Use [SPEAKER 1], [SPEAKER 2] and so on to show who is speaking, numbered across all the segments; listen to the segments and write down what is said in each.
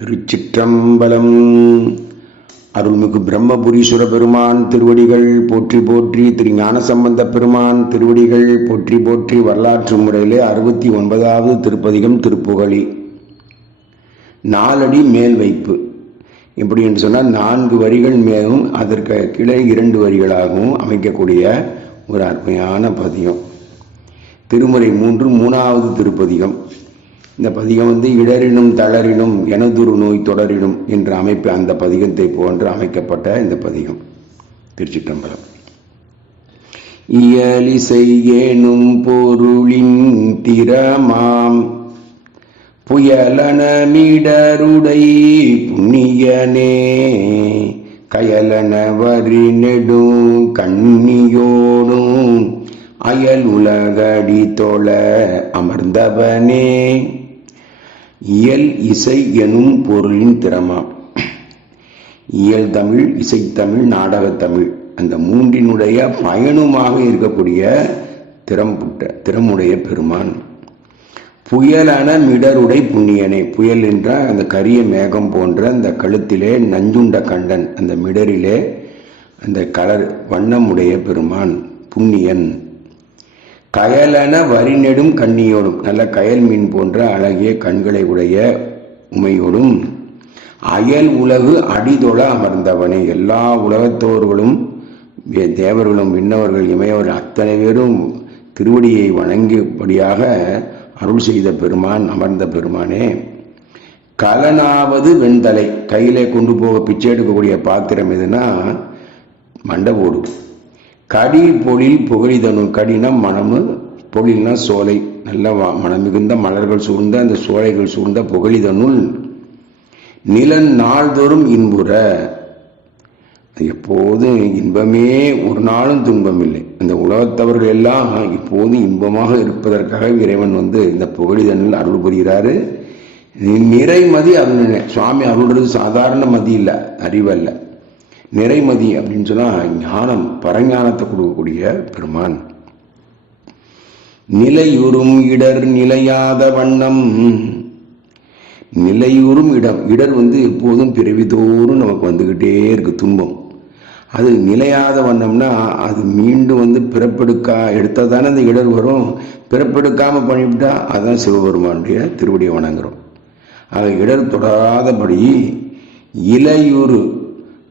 [SPEAKER 1] திருச்சிற்றம்பலம். அருள்மிகு பிரம்மபுரீஸ்வர பெருமான் திருவடிகள் போற்றி போற்றி திரு ஞானசம்பந்த பெருமான் திருவடிகள் போற்றி போற்றி வரலாற்று முறையிலே அறுபத்தி ஒன்பதாவது திருப்பதிகம் திருப்புகழி நாலடி மேல் வைப்பு. எப்படி என்று சொன்னால் நான்கு வரிகள் மேலும் அதற்கு கீழே இரண்டு வரிகளாகவும் அமைக்கக்கூடிய ஒரு அருமையான பதியம் திருமுறை மூன்று மூணாவது திருப்பதிகம். இந்த பதிகம் வந்து இடரினும் தளரினும் எனதுரு நோய் தொடரினும் என்ற அமைப்பு அந்த பதிகத்தை போன்று அமைக்கப்பட்ட இந்த பதிகம். திருச்சிட்டம்பலம் இயலிசை ஏனும் பொருளின் திறமாம். புயலனமிடருடை புண்ணியனே. கயலன வரி நெடும் கண்ணியோடும் அயல் உலகடி தோழ அமர்ந்தவனே. இயல் இசை எனும் பொருளின் திறமாம் இயல் தமிழ் இசைத்தமிழ் நாடகத்தமிழ் அந்த மூன்றினுடைய பயனுமாக இருக்கக்கூடிய திறம்புட்ட திறமுடைய பெருமான். புயலான மிடருடை புண்ணியனே. புயல் என்றால் அந்த கரிய மேகம் போன்ற அந்த கழுத்திலே நஞ்சுண்ட கண்டன் அந்த மிடரிலே அந்த கலர் வண்ணமுடைய பெருமான் புண்ணியன். கயலென வரி நெடும் கண்ணியோடும் நல்ல கயல் மீன் போன்ற அழகிய கண்களை உடைய உமையோடும் அயல் உலகு அடிதொழ அமர்ந்தவனே. எல்லா உலகத்தோர்களும் தேவர்களும் விண்ணவர்கள் இமையவர் அத்தனை பேரும் திருவடியை வணங்கியபடியாக அருள் செய்த பெருமான் அமர்ந்த பெருமானே. கலனாவது வெண்தலை கையிலே கொண்டு போக பிச்சை எடுக்கக்கூடிய பாத்திரம் எதுனா மண்டபோடு. கடி பொழில் புகழிதனு கடினம் மணமு பொழில்னா சோலை. நல்ல வா- மனம் மிகுந்த மலர்கள் சூழ்ந்த அந்த சோலைகள் சூழ்ந்த புகழிதனுள். நிலன் நாள்தோறும் இன்புற. எப்போது எப்போதும் இன்பமே ஒரு நாளும் துன்பம் இல்லை அந்த உலகத்தவர்கள் எல்லாம் இப்போதும் இன்பமாக இருப்பதற்காக இறைவன் வந்து இந்த புகழிதனில் அருள் புரிகிறாரு. நி- நிறைமதி அருள் சுவாமி அருள்றது சாதாரண மதி இல்லை அறிவல்ல. நிறைமதி அப்படின்னு சொன்னா ஞானம் பரஞானத்தை கொடுக்கக்கூடிய பெருமான். நிலையுறும் இடர் நிலையாத வண்ணம். நிலையுறும் இடம். இடர் வந்து எப்போதும் பிறவிதோறும் நமக்கு வந்துக்கிட்டே இருக்கு துன்பம். அது நிலையாத வண்ணம்னா அது மீண்டும் வந்து பிறப்பெடுக்கா எடுத்தால் தானே அந்த இடர் வரும். பிறப்பெடுக்காம பண்ணிவிட்டா அதுதான் சிவபெருமானுடைய திருவடியை வணங்குறோம். ஆக இடர் தொடராதபடி இலையுறு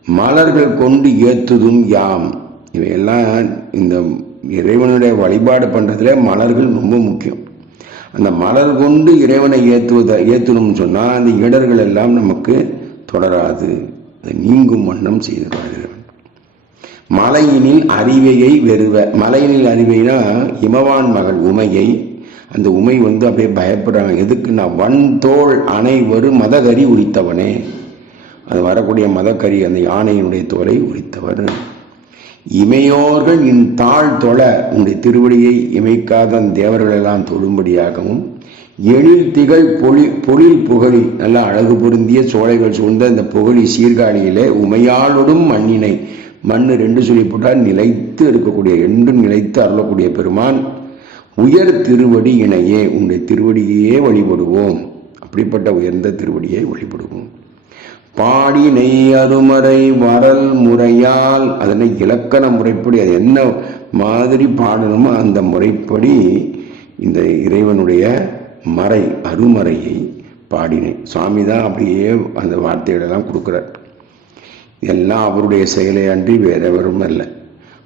[SPEAKER 1] மலர்கள் கொண்டு ஏத்துதும் யாம். இவையெல்லாம் இந்த இறைவனுடைய வழிபாடு பண்ணுறதுல மலர்கள் ரொம்ப முக்கியம். அந்த மலர் கொண்டு இறைவனை ஏற்றுவதை ஏற்றணும்னு சொன்னால் அந்த இடர்கள் எல்லாம் நமக்கு தொடராது. அது நீங்கும் வண்ணம் செய்து கொள்கிறவன் மலையினில் அறிவையை வெறுவ மலையினில் அறிவைனா இமவான் மகள் உமையை. அந்த உமை வந்து அப்படியே பயப்படுறாங்க. எதுக்குன்னா வன் வன்தோள் அனைவரும் மதகரி உரித்தவனே. அது வரக்கூடிய மதக்கரி அந்த யானையினுடைய தோலை உரித்தவர். இமையோர்கள் இன் தாழ் தொழ உன்னுடைய திருவடியை இமைக்காத தேவர்களெல்லாம் தொழும்படியாகவும் எழில் திகழ் பொழி பொழில் புகழி நல்ல அழகு பொருந்திய சோலைகள் சூழ்ந்த இந்த புகழி சீர்காழியிலே உமையாளொடும் மண்ணினை மண்ணு ரெண்டு சொல்லி போட்டால் நிலைத்து இருக்கக்கூடிய என்றும் நிலைத்து அருளக்கூடிய பெருமான் உயர் திருவடி இணையே உன்னுடைய திருவடியையே வழிபடுவோம். அப்படிப்பட்ட உயர்ந்த திருவடியை வழிபடுவோம். பாடி நெய் அருமறை வரல் முறையால் அதனை இலக்கண முறைப்படி அது என்ன மாதிரி பாடணுமோ அந்த முறைப்படி இந்த இறைவனுடைய மறை அருமறையை பாடினேன் சுவாமி தான் அப்படியே அந்த வார்த்தைகளெல்லாம் கொடுக்குறார். எல்லாம் அவருடைய செயலை அன்றி வேறவரும் அல்ல.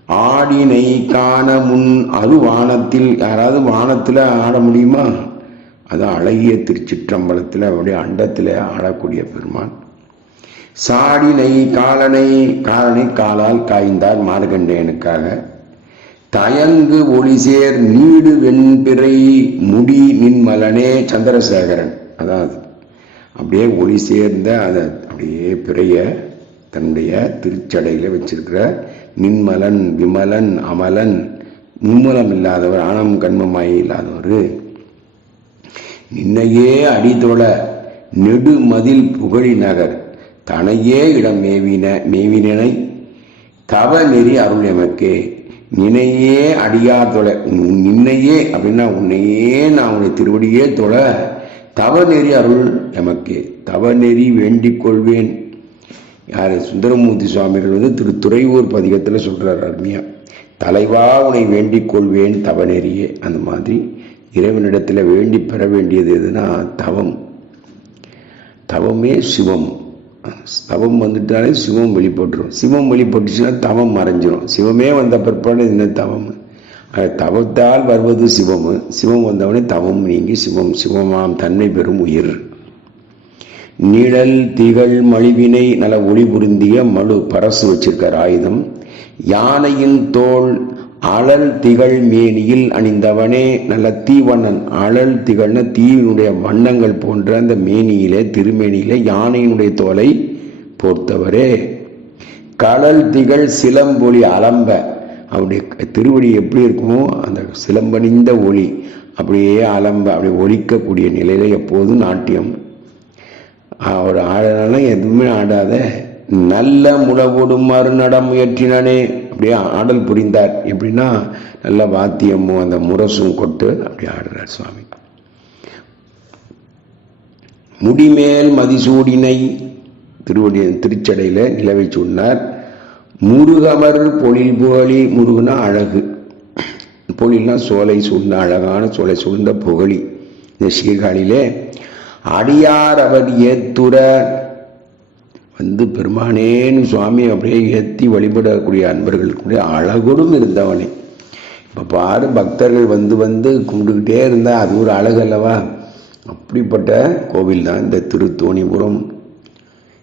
[SPEAKER 1] ஆடினை காண முன் அது வானத்தில் யாராவது வானத்தில் ஆட முடியுமா? அது அழகிய திருச்சிற்றம்பலத்தில் அவருடைய அண்டத்தில் ஆடக்கூடிய பெருமான். சாடினை காலனை காலனை காலால் காய்ந்தார் மார்கண்டேயனுக்காக. தயங்கு ஒளிசேர் நீடு வெண்பிறை முடி நின்மலனே சந்திரசேகரன். அதாவது அப்படியே ஒளி சேர்ந்த அதை அப்படியே பிறைய தன்னுடைய திருச்சடையில் வச்சிருக்கிற நின்மலன் விமலன் அமலன் மும்மலம் இல்லாதவர் ஆணம் கண்மமாய் இல்லாதவர். நின்னையே அடிதொழ நெடுமதில் புகழி நகர் தனையே இடம் மேவின மேவினனை தவ நெறி அருள் எமக்கே. நினையே அடியா தொலை நின்னையே அப்படின்னா உன்னையே நான் உன்னை திருவடியே தொலை. தவ நெறி அருள் எமக்கே. தவநெறி வேண்டிக் கொள்வேன். யார்? சுந்தரமூர்த்தி சுவாமிகள் வந்து திரு துறையூர் பதிகத்தில் சொல்கிறார் அருமையா. தலைவா உன்னை வேண்டிக் கொள்வேன் தவநெறியே அந்த மாதிரி இறைவனிடத்தில் வேண்டி பெற வேண்டியது எதுனா தவம். தவமே சிவம். தவம் வந்துட்டாலே சிவம் வெளிப்பட்டுரும். சிவம் வெளிப்பட்டுச்சுன்னா தவம் மறைஞ்சிரும். சிவமே வந்த பிற்பாடு என்ன தவம்? தவத்தால் வருவது சிவம். சிவம் வந்தவனே தவம் நீங்கி சிவம். சிவமாம் தன்மை பெறும் உயிர். நிழல் திகழ் மலிவினை நல்ல ஒளி புரிந்திய மழு பரசு வச்சிருக்கார் ஆயுதம். யானையின் தோல் அழல் திகழ் மேனியில் அணிந்தவனே நல்ல தீவண்ணன். அழல் திகழ்ன தீவினுடைய வண்ணங்கள் போன்ற அந்த மேனியிலே திருமேனியிலே யானையினுடைய தோலை போர்த்தவரே. கடல் திகழ் சிலம்பொலி அலம்ப. அப்படி திருவடி எப்படி இருக்குமோ அந்த சிலம்பணிந்த ஒளி அப்படியே அலம்ப அப்படி ஒலிக்கக்கூடிய நிலையில எப்போதும் நாட்டியம். அவர் ஆடினாலும் எதுவுமே ஆடாத நல்ல முளவோடும் மறுநடம் முயற்றினானே. அப்படியே ஆடல் புரிந்தார். எப்படின்னா நல்ல வாத்தியமும் அந்த முரசும் கொட்டு அப்படி ஆடுறார் சுவாமி. முடிமேல் மதிசூடினை திருவடி திருச்சடையில நிலவை சொன்னார் முருகமர் பொழில் புகழி முருகனா அழகு. பொழில்னா சோலை சூழ்ந்த அழகான சோலை சூழ்ந்த புகழி. இந்த சீர்காழியிலே அடியார் அவர் ஏத்துற வந்து பெருமானேன்னு சுவாமி அப்படியே ஏற்றி வழிபடக்கூடிய அன்பர்களுக்குடைய அழகுடும் இருந்தவனே. இப்போ பாரு பக்தர்கள் வந்து வந்து கும்பிட்டுக்கிட்டே இருந்தால் அது ஒரு அழகு அல்லவா? அப்படிப்பட்ட கோவில் தான் இந்த திருத்தோணிபுரம்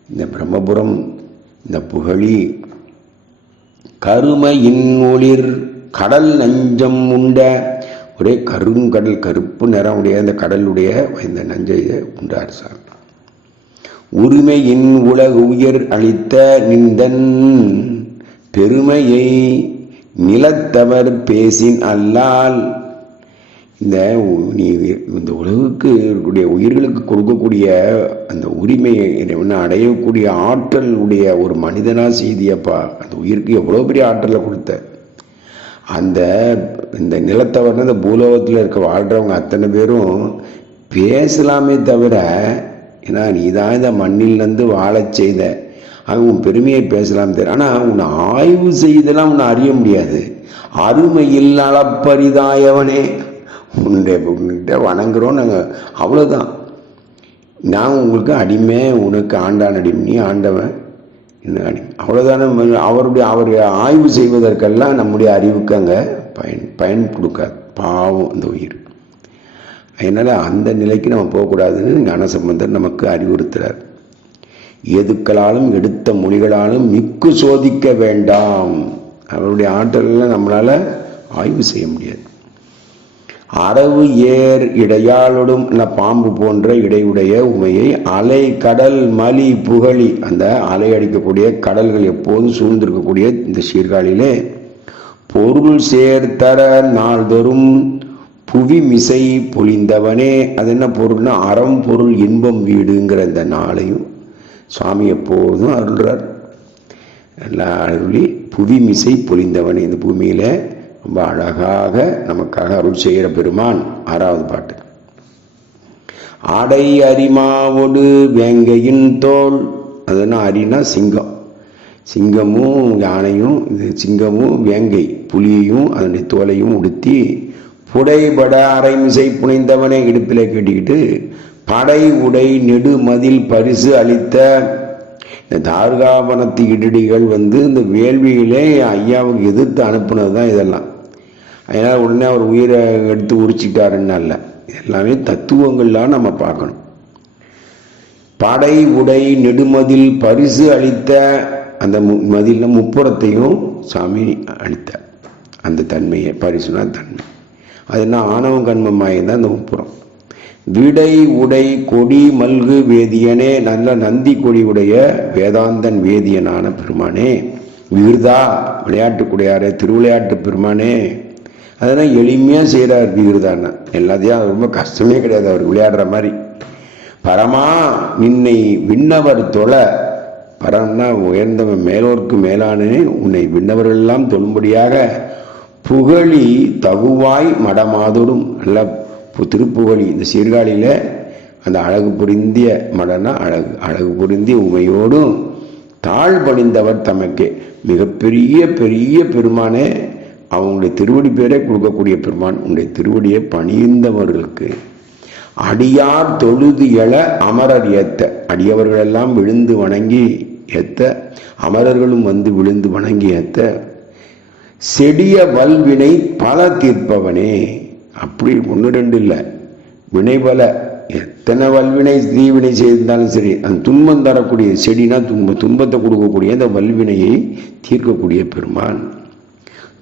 [SPEAKER 1] இந்த பிரம்மபுரம் இந்த புகழி. கருமையின் ஒளிர் கடல் நஞ்சம் உண்ட ஒரே கருங்கடல் கருப்பு நிறம் உடைய அந்த கடலுடைய இந்த நஞ்சை உண்டார் சார் உரிமையின் உலகு உயர் அளித்த நிந்தன் பெருமையை நிலத்தவர் பேசின் அல்லால். இந்த நீ இந்த உலகுக்கு இருக்கக்கூடிய உயிர்களுக்கு கொடுக்கக்கூடிய அந்த உரிமையை என்ன அடையக்கூடிய ஆற்றல் உடைய ஒரு மனிதனா செய்தியப்பா. அந்த உயிருக்கு எவ்வளோ பெரிய ஆற்றலை கொடுத்த. அந்த இந்த நிலத்தவர்னு இந்த பூலோகத்தில் இருக்க வாழ்கிறவங்க அத்தனை பேரும் பேசலாமே தவிர ஏன்னா நீ தான் இதை மண்ணிலிருந்து வாழச் செய்த. ஆக உன் பெருமையை பேசலாம் தெரியும். ஆனால் உன்னை ஆய்வு செய்தெல்லாம் உன்னை அறிய முடியாது. அருமையில் அளப்பரிதாயவனே உன்னுடைய உன்கிட்ட வணங்குறோம் நாங்கள் அவ்வளோதான் நான் உங்களுக்கு அடிமை உனக்கு ஆண்டான் அடிமை நீ ஆண்டவன். என்ன அடிமை? அவ்வளோதானே அவருடைய அவருடைய ஆய்வு செய்வதற்கெல்லாம் நம்முடைய அறிவுக்கு அங்கே பயன் பயன் கொடுக்காது. பாவம் அந்த உயிர். அதனால் அந்த நிலைக்கு நம்ம போகக்கூடாதுன்னு ஞானசம்பந்தர் நமக்கு அறிவுறுத்துகிறார் எதுக்களாலும் எடுத்த மொழிகளாலும் மிக்கு சோதிக்க வேண்டாம். அவருடைய ஆற்றலில் நம்மளால் ஆய்வு செய்ய முடியாது. அரவு ஏர் இடையாளொடும் பாம்பு போன்ற இடையுடைய உமையை அலை கடல் மலி புகழி அந்த அலை அடிக்கக்கூடிய கடல்கள் எப்போதும் சூழ்ந்திருக்கக்கூடிய இந்த சீர்காழியிலே பொருள் சேர்த்தர நாள்தோறும் புவி மிசை பொழிந்தவனே. அது என்ன பொருள்னா அறம் பொருள் இன்பம் வீடுங்கிற இந்த நாளையும் சுவாமி எப்போதும் அருள்றார். நல்லா அருளி புவி மிசை பொழிந்தவனே. இந்த பூமியில் ரொம்ப அழகாக நமக்காக அருள் செய்கிற பெருமான் ஆறாவது பாட்டு. ஆடை அரிமாவோடு வேங்கையின் தோல். அதுனா அரினா சிங்கம். சிங்கமும் யானையும் இது சிங்கமும் வேங்கை புலியையும் அதனுடைய தோலையும் உடுத்தி புடைபட அரைமிசை புனைந்தவனை இடுப்பிலே கட்டிக்கிட்டு படை உடை நெடுமதில் பரிசு அளித்த இந்த தார்காபனத்து இடடிகள் வந்து இந்த வேள்வியிலே ஐயாவுக்கு எதிர்த்து அனுப்புனது தான் இதெல்லாம். அதனால் உடனே அவர் உயிரை எடுத்து உரிச்சிட்டாருன்னு அல்ல. எல்லாமே தத்துவங்கள்லாம் நம்ம பார்க்கணும். படை உடை நெடுமதில் பரிசு அளித்த அந்த மு- முப்புறத்தையும் சாமி அளித்த அந்த தன்மையை பரிசுனா தன்மை. அது என்ன? ஆணவம் கண்மமாய் தான் அந்த முப்புறம் விடை உடை கொடி மல்கு வேதியனே நல்ல நந்தி கொடி உடைய வேதாந்தன் வேதியனான பெருமானே விருதா விளையாட்டுக்குடையாரே திருவிளையாட்டு பெருமானே. அதெல்லாம் எளிமையாக செய்கிறார் விருதான்னா எல்லாத்தையும் ரொம்ப கஷ்டமே கிடையாது அவர் விளையாடுற மாதிரி. பரமா நின்னை விண்ணவர் தொழ பரம்னா உயர்ந்தவன் மேலோர்க்கு மேலானே உன்னை விண்ணவரெல்லாம் தொழும்படியாக புகழி தகுவாய் மடமாதோடும். நல்ல பு- திருப்புகழி. இந்த சீர்காழியில் அந்த அழகு பொருந்திய மடனா அழகு. அழகு பொருந்திய உமையோடும் தாழ் பணிந்தவர் தமக்கே. மிகப்பெரிய பெரிய பெருமானே அவங்களுடைய திருவடி பேரே கொடுக்கக்கூடிய பெருமான். உங்களுடைய திருவடியை பணிந்தவர்களுக்கு அடியார் தொழுது எழ அமரர் ஏத்த. அடியவர்களெல்லாம் விழுந்து வணங்கி ஏத்த. அமரர்களும் வந்து விழுந்து வணங்கி ஏத்த. செடிய வல்வினை பல தீர்ப்பவனே. அப்படி ஒன்று ரெண்டு இல்லை. வினை பல. எத்தனை வல்வினை தீவினை செய்திருந்தாலும் சரி அந்த துன்பம் தரக்கூடிய செடினா துன்ப துன்பத்தை கொடுக்கக்கூடிய அந்த வல்வினையை தீர்க்கக்கூடிய பெருமான்.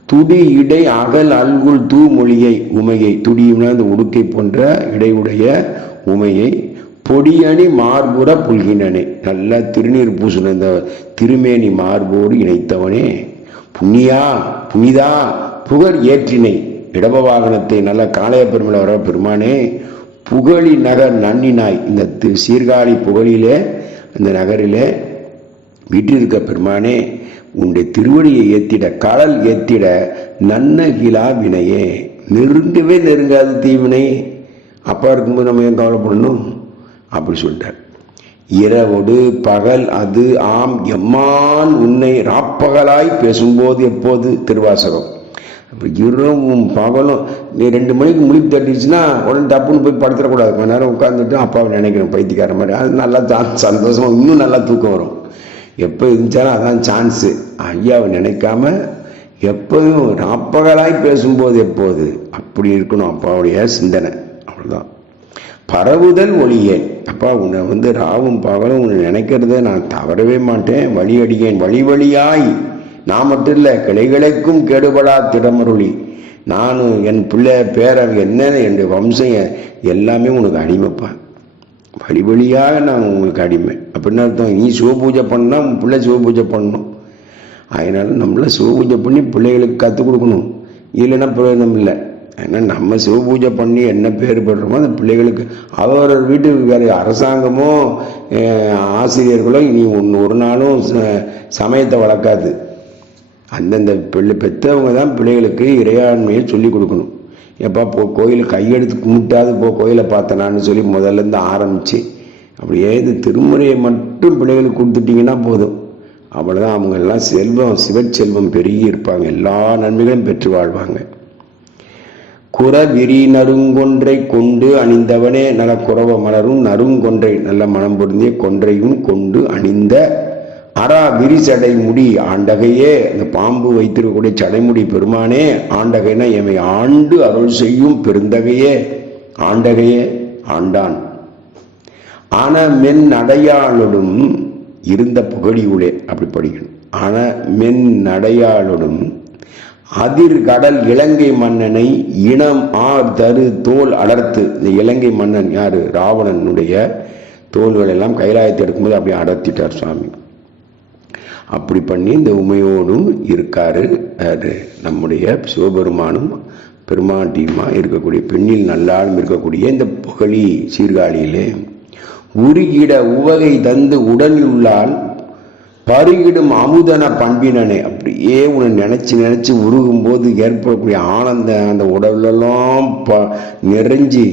[SPEAKER 1] துடி இடை அகல் அல்குள் தூ மொழியை உமையை துடியும்னா அந்த உடுக்கை போன்ற இடையுடைய உமையை பொடியணி மார்புற புல்கினனே. நல்லா திருநீர் பூசின இந்த திருமேனி மார்போடு இணைத்தவனே. புண்ணியா புனிதா புகழ் ஏற்றினை. இடப வாகனத்தை நல்ல காளைய பெருமளை வர பெருமானே புகழி நகர் நன்னினாய். இந்த சீர்காழி புகழிலே இந்த நகரிலே வீற்றிருக்க பெருமானே உன்னுடைய திருவடியை ஏத்திட கடல் ஏத்திட நன்னகிலா வினையே. நெருங்கவே நெருங்காது தீவினை. அப்பா இருக்கும்போது நம்ம ஏன் கவலைப்படணும்? அப்படி சொல்லிட்டார். இரவோடு பகல் அது ஆம் எம்மான் உன்னை ராப்பகலாய் பேசும்போது எப்போது? திருவாசகம். இரவும் பகலும் நீ ரெண்டு மணிக்கு முழிப்பு தட்டிச்சுன்னா உடனே தப்புன்னு போய் படுத்துடக்கூடாது. கொஞ்ச நேரம் உட்காந்துட்டு அப்பாவை நினைக்கிறேன் பைத்தியக்கார மாதிரி. அது நல்லா தான் இன்னும் நல்லா தூக்கம் வரும். எப்போ இருந்துச்சாலும் அதான் சான்ஸு ஐயாவை நினைக்காம எப்போதும் ராப்பகலாய் பேசும்போது எப்போது? அப்படி இருக்கணும் அப்பாவுடைய சிந்தனை. அவ்வளோதான் பரவுதல் ஒளியே அப்பா உன்னை வந்து ராவும் பகலும் உன்னை நினைக்கிறத நான் தவறவே மாட்டேன். வழி அடியேன். வழி வழியாய். நான் மட்டும் இல்லை கிளைகளுக்கும் கெடுபடா திடமருளி. நானும் என் பிள்ளை பேரன் என்னென்ன என் வம்சம் எல்லாமே உனக்கு அடிமைப்பா. வழி வழியாக நான் உங்களுக்கு அடிமை. அப்படின்னு அர்த்தம். நீ சிவ பூஜை பண்ணா உன் பிள்ளை சிவ பூஜை பண்ணணும் அதனால நம்மள சிவ பூஜை பண்ணி பிள்ளைகளுக்கு கற்றுக் கொடுக்கணும். இல்லைன்னா பிரயோஜனம் இல்லை. ஏன்னா நம்ம சிவ பூஜை பண்ணி என்ன பேர் படுறோமோ அந்த பிள்ளைகளுக்கு அவரவர் வீட்டுக்கு வேறு அரசாங்கமோ ஆசிரியர்களோ இனி ஒன்று ஒரு நாளும் சமயத்தை வளர்க்காது. அந்தந்த பிள்ளை பெற்றவங்க தான் பிள்ளைகளுக்கு இறையாண்மையை சொல்லிக் கொடுக்கணும். எப்பா போ கோயிலுக்கு கையெடுத்து கும்பிட்டாது போ கோயிலை பார்த்தனான்னு சொல்லி முதல்ல இருந்து அப்படியே இது திருமுறையை மட்டும் பிள்ளைகளுக்கு கொடுத்துட்டீங்கன்னா போதும். அவ்வளோதான் அவங்க எல்லாம் செல்வம் சிவச்செல்வம் பெருகி இருப்பாங்க. எல்லா நன்மைகளும் பெற்று வாழ்வாங்க. குற விரி நறுங்கொன்றை கொண்டு அணிந்தவனே நல குறவ மலரும் நறுங்கொன்றை நல்ல மனம் பொருந்திய கொன்றையும் கொண்டு அணிந்த அரா விரிசடை முடி ஆண்டகையே. அந்த பாம்பு வைத்திருக்கக்கூடிய சடைமுடி பெருமானே ஆண்டகைனா எமை ஆண்டு அருள் செய்யும் பெருந்தகையே. ஆண்டகையே ஆண்டான். ஆன மென் நடையாளொடும் இருந்த புகழியுளே அப்படி படிக்கணும். ஆன மென் நடையாளொடும் அதிர் கடல் இலங்கை மன்னனை இனம் ஆர் தரு தோல் அடர்த்து. இந்த இலங்கை மன்னன் யாரு? ராவணனுடைய தோள்கள் எல்லாம் கைலாயத்தை எடுக்கும்போது அப்படியே அடர்த்திட்டார் சுவாமி. அப்படி பண்ணி இந்த உமையோடும் இருக்காரு. நம்முடைய சிவபெருமானும் பெருமாட்டியுமா இருக்கக்கூடிய பெண்ணில் நல்லாலும் இருக்கக்கூடிய இந்த புகழி சீர்காழியிலே உருகிட உவகை தந்து உடலில் உள்ளால் பருகிடும் அமுதன பண்பினனே. அப்படியே உன்னை நினச்சி நினச்சி உருகும் போது ஏற்படக்கூடிய ஆனந்தம் அந்த உடலெல்லாம் ப நிறைஞ்சி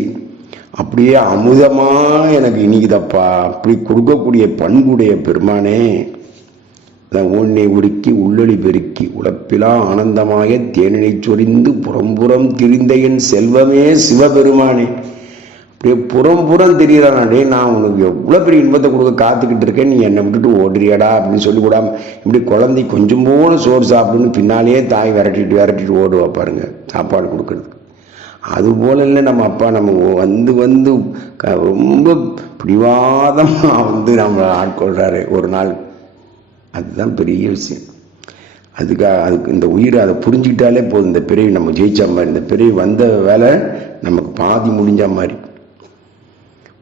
[SPEAKER 1] அப்படியே அமுதமாக எனக்கு இனிக்குதப்பா. அப்படி கொடுக்கக்கூடிய பண்புடைய பெருமானே உன்னை உருக்கி உள்ளொளி பெருக்கி உழப்பிலா ஆனந்தமாய தேனினை சொரிந்து புறம்புறம் திரிந்த என் செல்வமே சிவபெருமானே. புறம் புறம் தெரியறானே நான் உனக்கு எவ்வளோ பெரிய இன்பத்தை கொடுக்க காத்துக்கிட்டு இருக்கேன் நீ என்னை விட்டுட்டு ஓடுறியாடா அப்படின்னு சொல்லி கூடாம இப்படி குழந்தை கொஞ்சம் போல சோறு சாப்பிடுன்னு பின்னாலேயே தாய் விரட்டிட்டு விரட்டிட்டு ஓடுவா பாருங்க சாப்பாடு கொடுக்குறது அது போல இல்லை நம்ம அப்பா நம்ம வந்து வந்து ரொம்ப பிடிவாதமாக வந்து நம்ம ஆட்கொள்கிறாரு ஒரு நாள். அதுதான் பெரிய விஷயம். அதுக்காக அதுக்கு இந்த உயிரை அதை புரிஞ்சுக்கிட்டாலே போதும். இந்த பிறவி நம்ம ஜெயிச்ச மாதிரி இந்த பிறவி வந்த வேலை நமக்கு பாதி முடிஞ்ச மாதிரி.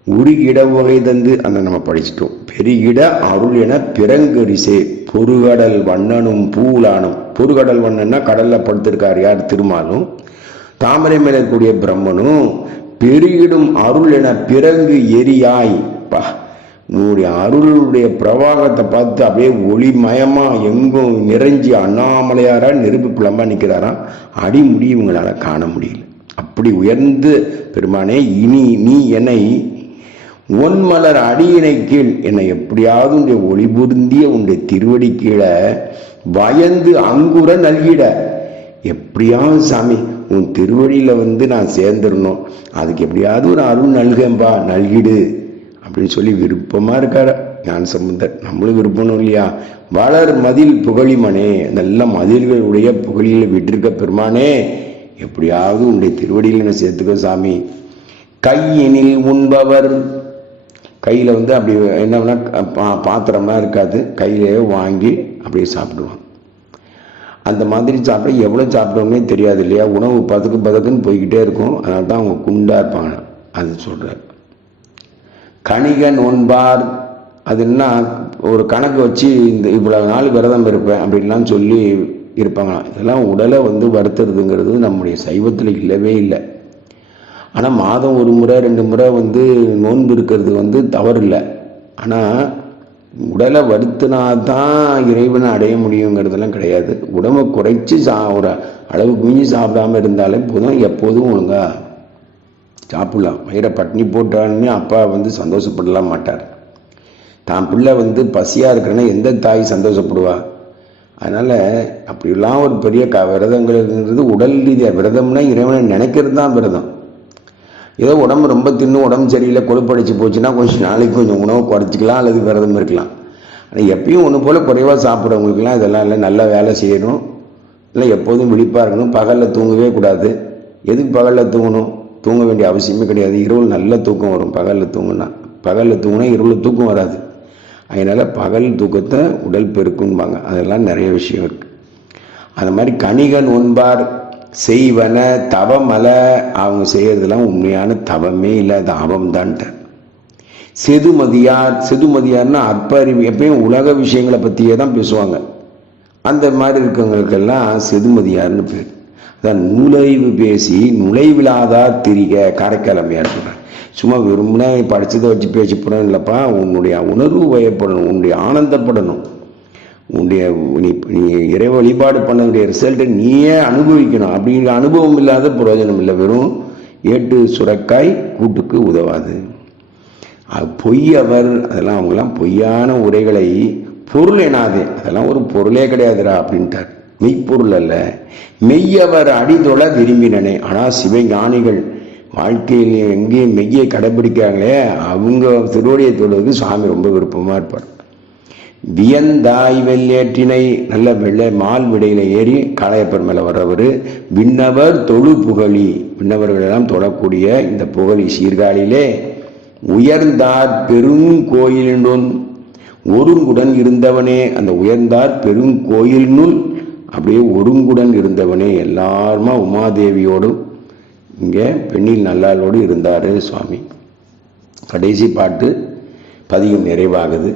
[SPEAKER 1] உருகிட வகை தந்து அந்த நம்ம படிச்சிட்டோம். பெருகிட அருள் என பிறங்கரிசே பொறுகடல் வண்ணனும் பூலானும். பொறுகடல் வண்ணன்னா கடல்ல படுத்திருக்கார் யார்? திருமாலும். தாமரை மேல இருக்கக்கூடிய பிரம்மனும் பெருகிடும் அருள் என பிறங்கு எரியாய். பா உன்னுடைய அருளுடைய பிரவாகத்தை பார்த்து அப்படியே ஒளிமயமா எங்கும் நிறைஞ்சி அண்ணாமலையாரா நெருப்பு பிளம்பா நிற்கிறாராம் அடிமுடி இவங்களால காண முடியல. அப்படி உயர்ந்து பெருமானே இனி நீ என்னை ஒன்மலர் அடியினை கீழ் என்னை எப்படியாவது உடைய ஒளி பொருந்திய உடைய திருவடி கீழே வயந்து அங்குற நல்கிட. எப்படியாவது சாமி உன் திருவடியில் வந்து நான் சேர்ந்துடணும். அதுக்கு எப்படியாவது ஒரு அருள் நல்கம்பா நல்கிடு. அப்படின்னு சொல்லி விருப்பமாக இருக்கார் ஞான சம்பந்தர். நம்மளும் விருப்பணும் இல்லையா? வளர் மதில் புகழிமனே நல்ல மதில்களுடைய புகழியில் விட்டிருக்க பெருமானே எப்படியாவது உன்னுடைய திருவடியில் என்ன சேர்த்துக்கோ சாமி. கையினில் உண்பவர் கையில் வந்து அப்படி என்னன்னா பா பாத்திரம்லாம் இருக்காது. கையிலேயே வாங்கி அப்படியே சாப்பிடுவான். அந்த மாதிரி சாப்பிட்டா எவ்வளோ சாப்பிடுவோமே தெரியாது இல்லையா? உணவு பதுக்கு பதுக்குன்னு போய்கிட்டே இருக்கும். அதனால தான் அவங்க குண்டா இருப்பாங்க. அது சொல்கிறார் கணிகன் ஒன்பார் அதுன்னா ஒரு கணக்கு வச்சு இந்த இவ்வளவு நாள் விரதம் இருப்பேன் அப்படின்லாம் சொல்லி இருப்பாங்களாம். இதெல்லாம் உடலை வந்து வருத்துறதுங்கிறது நம்முடைய சைவத்தில் இல்லவே இல்லை. ஆனால் மாதம் ஒரு முறை ரெண்டு முறை வந்து நோன்பு இருக்கிறது வந்து தவறு இல்லை ஆனால் உடலை வருத்தினா தான் இறைவனை அடைய முடியுங்கிறதெல்லாம் கிடையாது. உடம்பை குறைச்சி சா ஒரு அளவுக்கு மிஞ்சி சாப்பிடாம இருந்தாலே போதும். எப்போதும் ஒழுங்கா சாப்பிடலாம். வயிறை பட்னி போட்டாலுமே அப்பா வந்து சந்தோஷப்படலாம் மாட்டார். தான் பிள்ளை வந்து பசியாக இருக்கிறன்னா எந்த தாய் சந்தோஷப்படுவா? அதனால் அப்படிலாம் ஒரு பெரிய க விரதங்கிறதுங்கிறது உடல் ரீதியாக விரதம்னா இறைவனை நினைக்கிறது தான் விரதம். ஏதோ உடம்பு ரொம்ப தின்னு உடம்பு சரியில்லை கொழுப்படைச்சி போச்சுன்னா கொஞ்சம் நாளைக்கு கொஞ்சம் உணவு குறைச்சிக்கலாம் அல்லது விரதம் இருக்கலாம். ஆனால் எப்பயும் ஒன்று போல் குறைவாக சாப்பிட்றவங்களுக்குலாம் இதெல்லாம் இல்லை. நல்லா வேலை செய்யணும். இல்லை எப்போதும் விழிப்பாக இருக்கணும். பகலில் தூங்கவே கூடாது. எதுக்கு பகலில் தூங்கணும்? தூங்க வேண்டிய அவசியமே கிடையாது. இரவில் நல்ல தூக்கம் வரும் பகலில் தூங்குனா. பகலில் தூங்கினா இரவில் தூக்கம் வராது. அதனால் பகல் தூக்கத்தை உடல் பெருக்கும்பாங்க. அதெல்லாம் நிறைய விஷயம் இருக்குது அந்த மாதிரி கணிகன் ஒன்பார் செய்வன தவமல அவங்க செய்யறதெல்லாம் உண்மையான தவமே இல்லை அது அவம்தான்ட்ட. செதுமதியார் செதுமதியார்னா அற்ப அறிவு எப்பயும் உலக விஷயங்களை பற்றியே தான் பேசுவாங்க. அந்த மாதிரி இருக்கவங்களுக்கெல்லாம் செதுமதியார்னு பேர். அதான் நூலறிவு பேசி நுழைவிழாதார் திரிக காரைக்காலமையார் சொல்கிறேன் சும்மா விரும்பினா படித்ததை வச்சு பேசப்படணும் இல்லைப்பா உன்னுடைய உணர்வு வயப்படணும் உன்னுடைய ஆனந்தப்படணும். உன்னுடைய நீ நீ இறை வழிபாடு பண்ணக்கூடிய ரிசல்ட்டை நீயே அனுபவிக்கணும். அப்படிங்கிற அனுபவம் இல்லாத பிரயோஜனம் இல்லை. வெறும் ஏட்டு சுரக்காய் கூட்டுக்கு உதவாது. அது பொய் அவர் அதெல்லாம் அவங்கெல்லாம் பொய்யான உரைகளை பொருள் எனாதே அதெல்லாம் ஒரு பொருளே கிடையாதுடா அப்படின்ட்டார். மெய்ப்பொருள் அல்ல. மெய்யவர் அடிதொழ விரும்பினனே. ஆனால் சிவஞானிகள் வாழ்க்கையில் எங்கேயும் மெய்யை கடைபிடிக்கிறாங்களே அவங்க திருவடியை தொழுவதுக்கு சுவாமி ரொம்ப விருப்பமாக இருப்பார். வியந்தாய் வெள்ளேற்றினை நல்ல வெள்ளை மால் விடையில ஏறி காளையப்பர் மேலே வர்றவர். விண்ணவர் தொழு புகழி. விண்ணவர்களெல்லாம் தொழக்கூடிய இந்த புகழி சீர்காழியிலே உயர்ந்தார் பெருங்கோயிலினுள். ஒருங்குடன் இருந்தவனே அந்த உயர்ந்தார் பெருங்கோயிலினுள். அப்படியே ஒருங்குடன் இருந்தவனே எல்லாருமா உமாதேவியோடும் இங்கே பெண்ணில் நல்லாளோடு இருந்தார் சுவாமி. கடைசி பாட்டு பதிகம் நிறைவாகுது.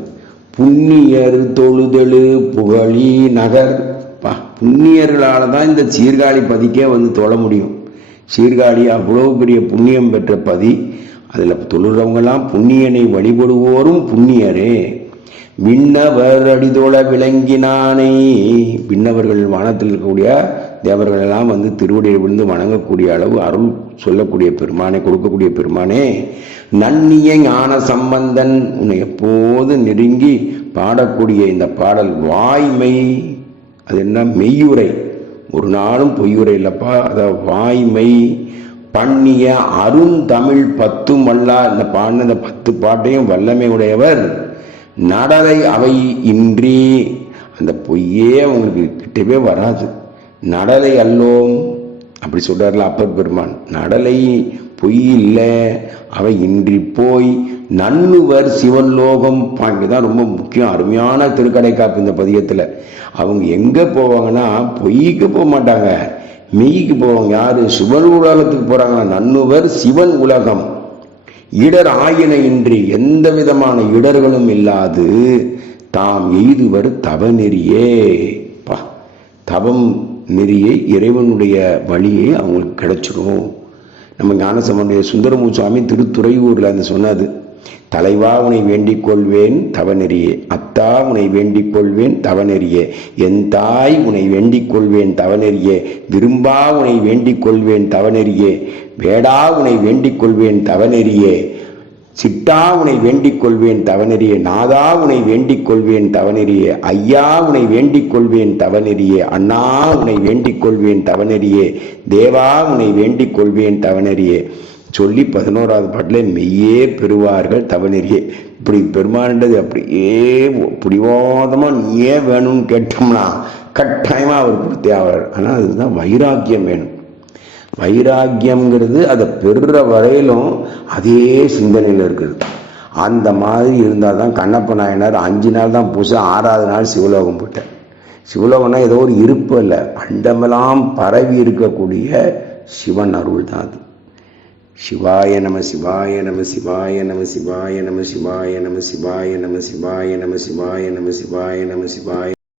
[SPEAKER 1] புண்ணியர் தொழுதெழு புகழி நகர். பா புண்ணியர்களால் தான் இந்த சீர்காழி பதிக்கே வந்து தொழ முடியும். சீர்காழி அவ்வளோ பெரிய புண்ணியம் பெற்ற பதி. அதில் தொழுறவங்கெல்லாம் புண்ணியனை வழிபடுவோரும் புண்ணியரே. விண்ணவர் அடிதோள விளங்கினானே. விண்ணவர்கள் வானத்தில் இருக்கக்கூடிய தேவர்கள் எல்லாம் வந்து திருவடியை விழுந்து வணங்கக்கூடிய அளவு அருள் சொல்லக்கூடிய பெருமானே கொடுக்கக்கூடிய பெருமானே. நன்னிய ஞான சம்பந்தன் உன்னை எப்போது நெருங்கி பாடக்கூடிய இந்த பாடல் வாய்மை. அது என்ன? மெய்யுரை ஒரு நாளும் பொய்யுரை இல்லப்பா. அத வாய்மை. பண்ணிய அருந்தமிழ் பத்து மல்லா இந்த பாடின இந்த பத்து பாட்டையும் வல்லமை உடையவர் நடலை அவை இன்றி. அந்த பொய்யே அவங்களுக்கு கிட்டவே வராது. நடலை அல்லோம். அப்படி சொல்றாருல அப்பர் பெருமான். நடலை பொய் இல்லை அவை இன்றி போய் நன்னுவர் சிவன் லோகம். தான் ரொம்ப முக்கியம் அருமையான திருக்கடை காப்பு இந்த பதியத்தில் அவங்க எங்கே போவாங்கன்னா பொய்க்கு போக மாட்டாங்க. மெய்க்கு போவாங்க. யாரு? சிவன் உலகத்துக்கு போகிறாங்க நன்னுவர் சிவன் உலகம். இடர் ஆயின இன்றி எந்த விதமான இடர்களும் இல்லாது தாம் எய்துவர் தவநெறியே. பா தவம் நெறியை இறைவனுடைய வழியே அவங்களுக்கு கிடைச்சிடும் நம்ம ஞானசம்பனுடைய சுந்தரமூர் சுவாமி திருத்துறையூரில் அந்த சொன்னது. தலைவா உனை வேண்டிக் கொள்வேன் தவநெறியே. அத்தா உனை வேண்டிக் கொள்வேன் தவநெறியே. என் தாய் உனை வேண்டிக் கொள்வேன் தவநெறியே. விரும்பா உனை வேண்டிக் கொள்வேன் தவநெறியே. வேடா உனை வேண்டிக் கொள்வேன் தவநெறியே. சிட்டா உனை வேண்டிக் கொள்வேன் தவநெறிய நாதா உனை வேண்டிக் கொள்வேன் தவநெறிய ஐயா உனை வேண்டிக் கொள்வேன் தவநெறிய அண்ணா உனை வேண்டிக் கொள்வேன் தவநெறியே தேவா உனை வேண்டிக் கொள்வேன் தவநெறியே. சொல்லி பதினோராவது பாட்டில் மெய்யே பெறுவார்கள் தவநெறியே. இப்படி பெருமாண்டது அப்படியே பிடிவாதமாக நீயே வேணும்னு கேட்டோம்னா கட்டாயமாக அவர் கொடுத்தே ஆவார். ஆனால் அதுதான் வைராக்கியம் வேணும். வைராக்கியம்ங்கிறது அதை பெறுற வரையிலும் அதே சிந்தனையில் இருக்கிறது அந்த மாதிரி இருந்தால் தான் கண்ணப்ப நாயனார் அஞ்சு நாள் தான் பூசை ஆறாவது நாள் சிவலோகம் போட்டார் சிவலோகம்னா ஏதோ ஒரு இருப்பு இல்லை அண்டமெல்லாம் பரவி இருக்கக்கூடிய சிவன் அருள் தான் அது சிவாய நம சிவாய நம சிவாய நம சிவாய நம சிவாய நம சிவாய நம சிவாய நம சிவாய நம சிவாய நம சிவாய